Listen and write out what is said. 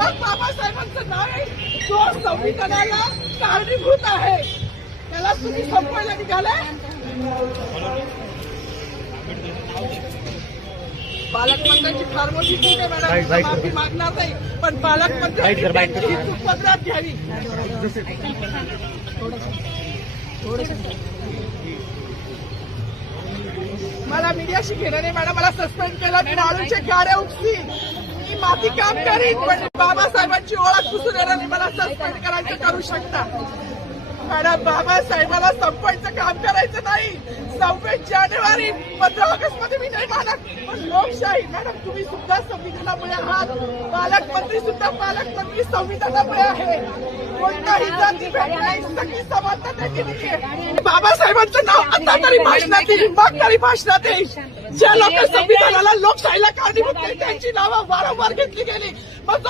मग बाबासाहेबांचं नाव आहे तो संविधानाला कारणीभूत आहे, त्याला तुम्ही संपवायला निघाले. पालकमंत्र्यांची फार मोठी चूक आहे मॅडम, माफी मागणार नाही, पण पालकमंत्र्यांची चूक पदरात घ्यावी. मला मीडियाशी घेणं नाही मॅडम, मला सस्पेंड केलं, मी माळूच्या गाड्या उपसीन, मी माती काम करीन, पण बाबासाहेबांची ओळख पुसून येणार मला सस्पेंड करायचं करू शकता मॅडम. बाबासाहेबाला संपवायचं काम करायचं नाही. 26 जानेवारी 15 ऑगस्ट मध्ये मी नाही मानत, पण लोकशाही मॅडम तुम्ही सुद्धा संविधानामुळे आहात, पालकमंत्री सुद्धा पालकमंत्री संविधानामुळे आहे. कोणताही जाती भेद नाही, सगळी समानता त्यांनी दिली आहे. बाबासाहेबांचं नाव आता तरी भाषणात येईल, मग तरी भाषणात येईल. ज्या लोक संविधानाला लोकशाहीला कारणीभूत केली त्यांची नावं वारंवार घेतली गेली, मग